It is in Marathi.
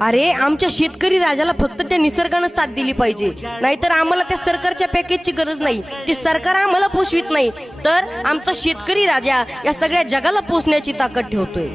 अरे आमच्या शेतकरी राजाला फक्त त्या निसर्गानं साथ दिली पाहिजे. नाहीतर आम्हाला त्या सरकारच्या पॅकेजची गरज नाही. ते सरकार आम्हाला पोषवित नाही. तर आमचा शेतकरी राजा या सगळ्या जगाला पोचण्याची ताकद ठेवतोय.